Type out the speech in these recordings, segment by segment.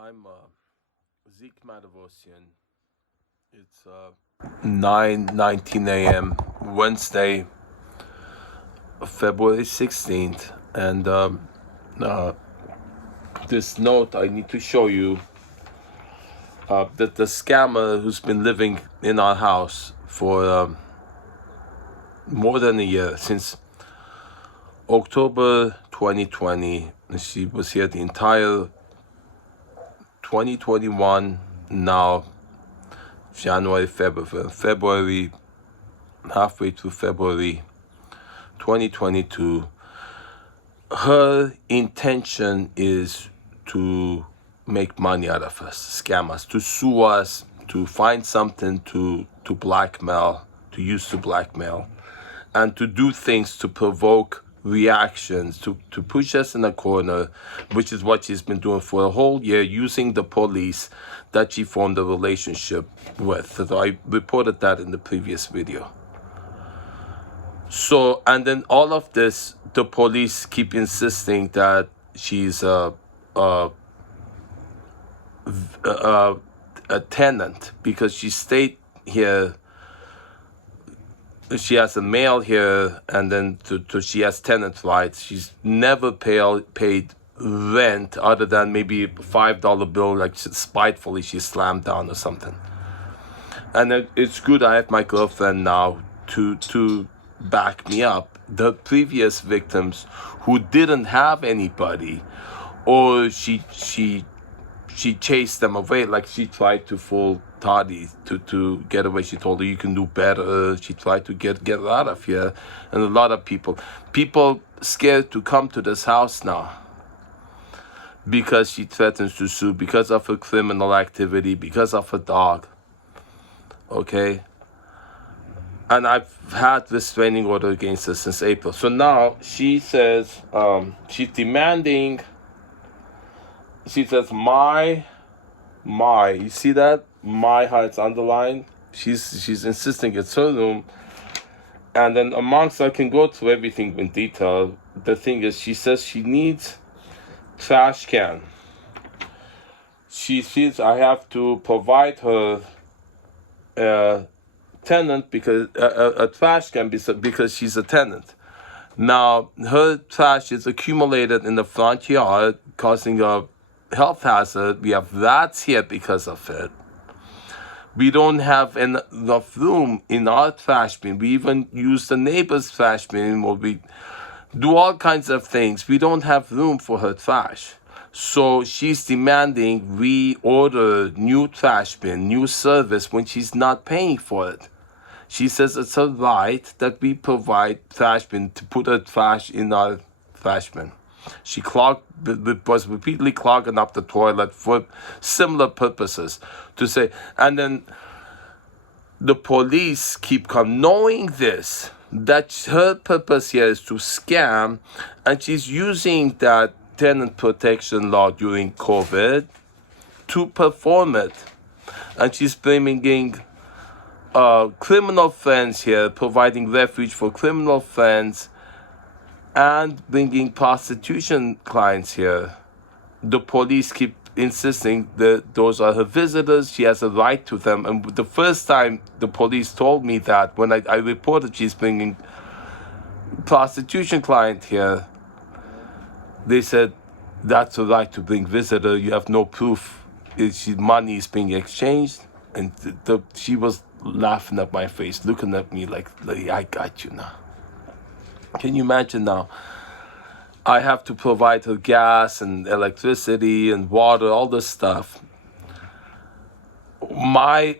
I'm Zeke Matevosian. It's 9:19 a.m. Wednesday, February 16th, and uh, this note I need to show you that the scammer who's been living in our house for more than a year, since October 2020. She was here the entire 2021, now January, February, halfway through February 2022. Her intention is to make money out of us, scam us, to sue us, to find something to blackmail, to use to blackmail, and to do things to provoke reactions, to push us in a corner, which is what she's been doing for a whole year, using the police that she formed a relationship with. So I reported that in the previous video. So, and then all of this, the police keep insisting that she's a tenant because she stayed here. She has a mail here, and then she has tenant rights. She's never paid rent other than maybe a $5 bill, like spitefully she slammed down or something. And it's good I have my girlfriend now to back me up. The previous victims who didn't have anybody, or she chased them away, like she tried to fool Toddy to get away. She told her, you can do better. She tried to get out of here. And a lot of people scared to come to this house now because she threatens to sue, because of her criminal activity, because of her dog. Okay? And I've had restraining order against her since April. So now she says she's demanding. She says, my, you see that? My, how it's underlined? She's insisting it's her room. And then amongst, I can go through everything in detail. The thing is, she says she needs trash can. She feels I have to provide her a tenant because a trash can because she's a tenant. Now, her trash is accumulated in the front yard, causing a health hazard. We have rats here because of it. We don't have enough room in our trash bin. We even use the neighbor's trash bin, or we do all kinds of things. We don't have room for her trash. So she's demanding we order new trash bin, new service, when she's not paying for it. She says it's her right that we provide trash bin to put her trash in our trash bin. She was repeatedly clogging up the toilet for similar purposes to say, and then the police keep coming, knowing this, that her purpose here is to scam, and she's using that tenant protection law during COVID to perform it. And she's bringing criminal friends here, providing refuge for criminal friends, and bringing prostitution clients here. The police keep insisting that those are her visitors. She has a right to them. And the first time the police told me that, when I reported she's bringing prostitution client here, they said, that's a right to bring visitor. You have no proof. Money is being exchanged. And she was laughing at my face, looking at me like, I got you now. Can you imagine now? I have to provide her gas and electricity and water, all this stuff. My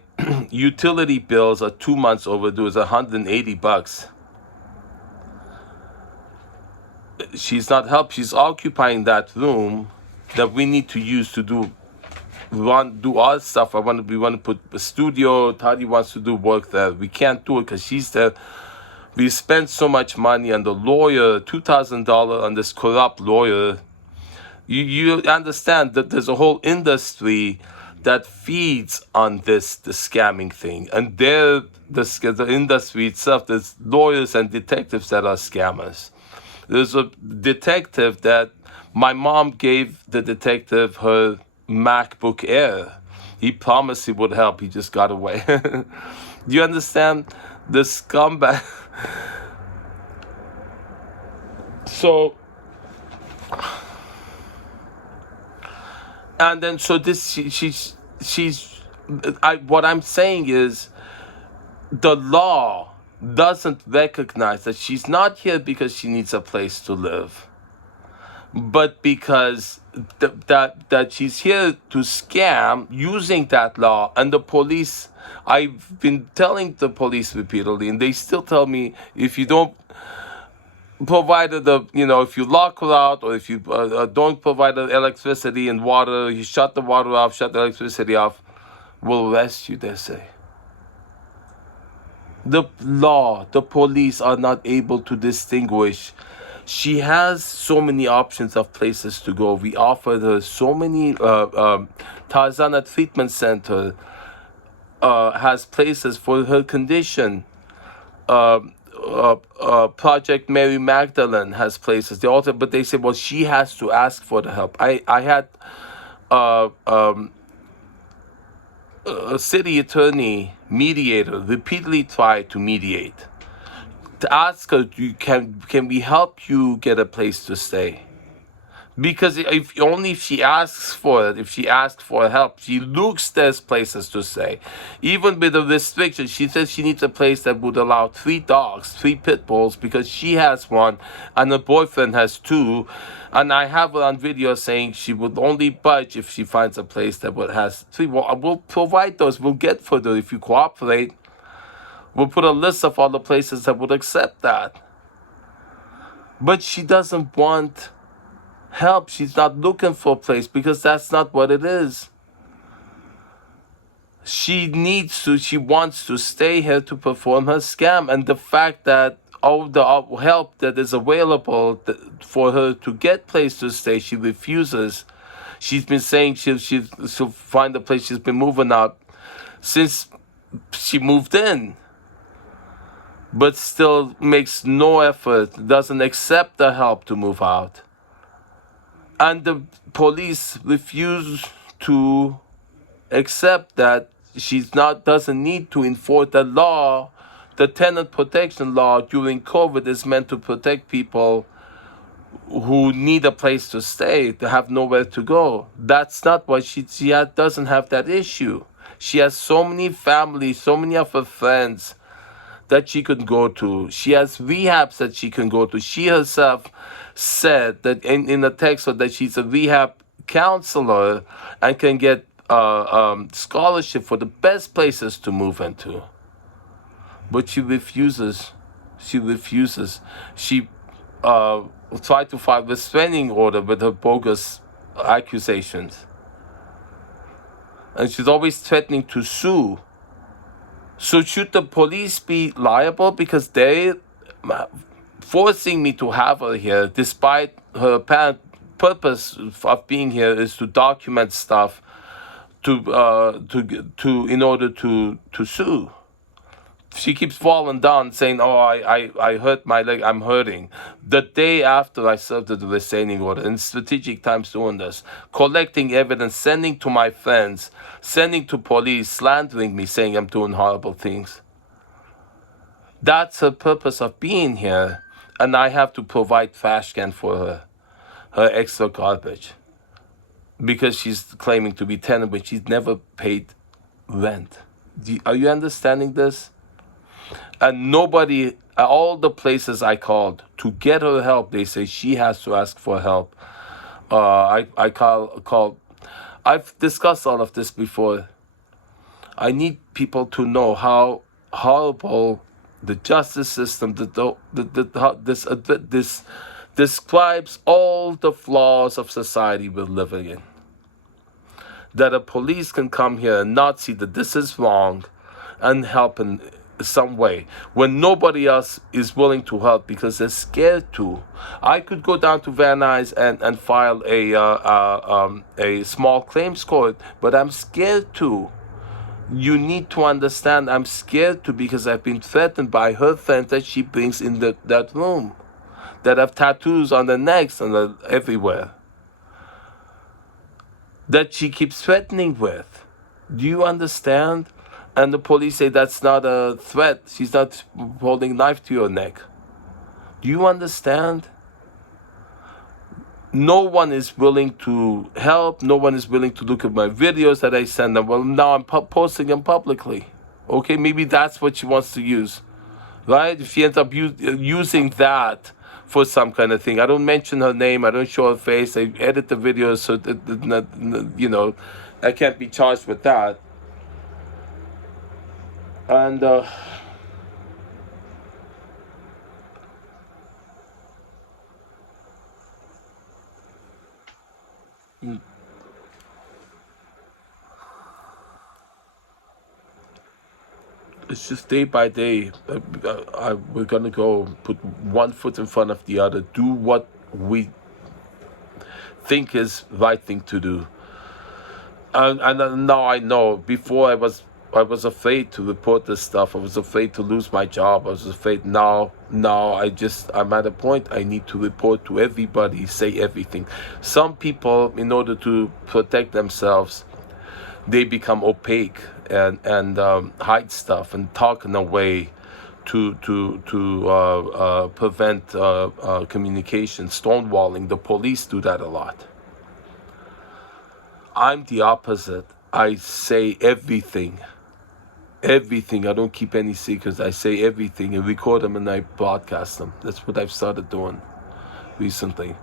utility bills are 2 months overdue. It's $180. She's not helped. She's occupying that room that we need to use to do all stuff. We want to put a studio. Tati wants to do work there. We can't do it because she's there. We spent so much money on the lawyer, $2,000 on this corrupt lawyer. You understand that there's a whole industry that feeds on the scamming thing. And the industry itself, there's lawyers and detectives that are scammers. There's a detective that my mom gave the detective her MacBook Air. He promised he would help. He just got away. Do you understand the scumbag? So, and then so this she's what I'm saying is the law doesn't recognize that she's not here because she needs a place to live, but because that she's here to scam using that law. And the police, I've been telling the police repeatedly, and they still tell me, if you don't provide if you lock her out, or if you don't provide the electricity and water, you shut the water off, shut the electricity off, we'll arrest you, they say. The law, the police are not able to distinguish. She has so many options of places to go. We offered her so many. Tarzana Treatment Center has places for her condition. Project Mary Magdalene has places. They also, but they say, well, she has to ask for the help. I had a city attorney mediator repeatedly try to mediate, to ask her, can we help you get a place to stay? Because if she asks for it, if she asks for help, she looks there's places to stay. Even with the restrictions, she says she needs a place that would allow 3 dogs, 3 pit bulls, because she has one and her boyfriend has 2. And I have her on video saying she would only budge if she finds a place that has 3. Well, we'll provide those. We'll get for those if you cooperate. We'll put a list of all the places that would accept that. But she doesn't want help. She's not looking for a place, because that's not what it is. She wants to stay here to perform her scam. And the fact that all the help that is available for her to get place to stay, she refuses. She's been saying she'll find a place. She's been moving out since she moved in, but still makes no effort, doesn't accept the help to move out. And the police refuse to accept that doesn't need to enforce the law. The tenant protection law during COVID is meant to protect people who need a place to stay, to have nowhere to go. That's not what she doesn't have that issue. She has so many families, so many of her friends that she can go to. She has rehabs that she can go to. She herself said that in a text that she's a rehab counselor and can get scholarship for the best places to move into. But she refuses. She tried to file a restraining order with her bogus accusations. And she's always threatening to sue. So should the police be liable because they forcing me to have her here, despite her apparent purpose of being here is to document stuff in order to sue? She keeps falling down saying, oh, I hurt my leg, I'm hurting. The day after I served the restraining order, in strategic times doing this, collecting evidence, sending to my friends, sending to police, slandering me, saying I'm doing horrible things. That's her purpose of being here, and I have to provide trash can for her extra garbage. Because she's claiming to be tenant, but she's never paid rent. Are you understanding this? And nobody, all the places I called to get her help, they say she has to ask for help. I called. I've discussed all of this before. I need people to know how horrible the justice system, this describes all the flaws of society we're living in. That a police can come here and not see that this is wrong and help in some way when nobody else is willing to help because they're scared to. I could go down to Van Nuys and file a small claims court, but I'm scared to. You need to understand I'm scared to because I've been threatened by her friends that she brings in that room that have tattoos on their necks and everywhere. that she keeps threatening with. Do you understand? And the police say that's not a threat. She's not holding a knife to your neck. Do you understand? No one is willing to help. No one is willing to look at my videos that I send them. Well, now I'm posting them publicly. Okay, maybe that's what she wants to use, right? If she ends up using that for some kind of thing. I don't mention her name. I don't show her face. I edit the videos so that, I can't be charged with that. And it's just day by day. We're gonna go put one foot in front of the other. Do what we think is right thing to do. And now I know. Before I was afraid to report this stuff. I was afraid to lose my job. I was afraid. Now I'm at a point I need to report to everybody, say everything. Some people, in order to protect themselves, they become opaque and hide stuff and talk in a way to prevent communication, stonewalling. The police do that a lot. I'm the opposite. I say everything. Everything. I don't keep any secrets. I say everything and record them and I broadcast them. That's what I've started doing recently.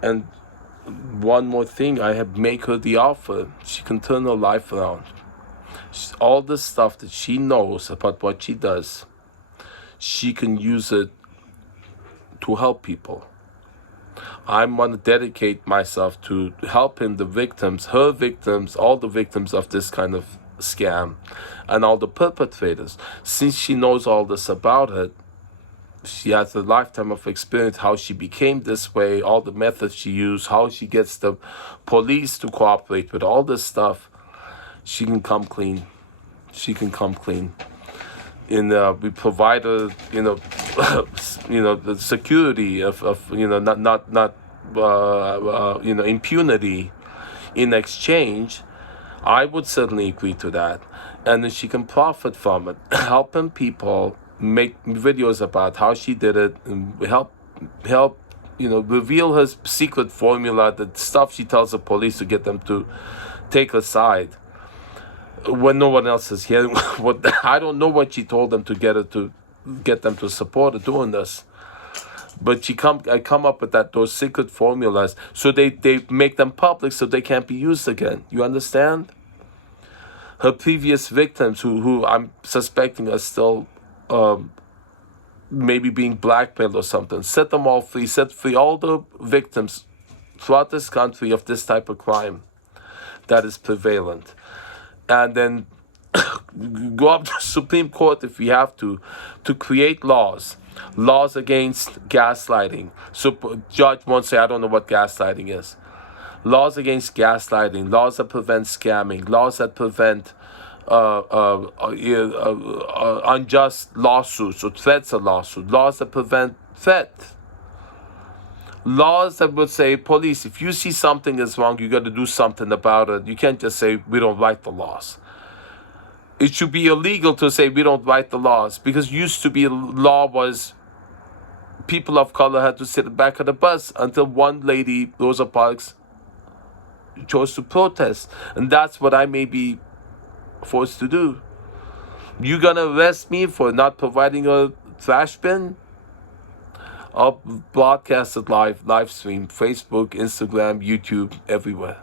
And one more thing, I have make her the offer. She can turn her life around. All the stuff that she knows about what she does, she can use it to help people. I'm going to dedicate myself to helping the victims, her victims, all the victims of this kind of scam, and all the perpetrators. Since she knows all this about it, she has a lifetime of experience, how she became this way, all the methods she used, how she gets the police to cooperate with all this stuff. She can come clean. She can come clean. We provide her, the security of not impunity in exchange. I would certainly agree to that, and then she can profit from it, helping people make videos about how she did it, and help reveal her secret formula, the stuff she tells the police to get them to take her side when no one else is hearing. I don't know what she told them to get them to support her doing this, but I come up with those secret formulas, so they make them public so they can't be used again. You understand? Her previous victims, who I'm suspecting are still maybe being blackmailed or something, set them all free. Set free all the victims throughout this country of this type of crime that is prevalent. And then go up to the Supreme Court if we have to create laws against gaslighting. So judge won't say, I don't know what gaslighting is. Laws against gaslighting, laws that prevent scamming, laws that prevent unjust lawsuits or threats of lawsuits, laws that prevent threat. Laws that would say, police, if you see something is wrong, you got to do something about it. You can't just say, we don't write the laws. It should be illegal to say we don't write the laws, because used to be law was people of color had to sit at the back of the bus until one lady, Rosa Parks, chose to protest. And that's what I may be forced to do. You gonna arrest me for not providing a trash bin? I'll broadcast it live stream, Facebook, Instagram, YouTube, everywhere.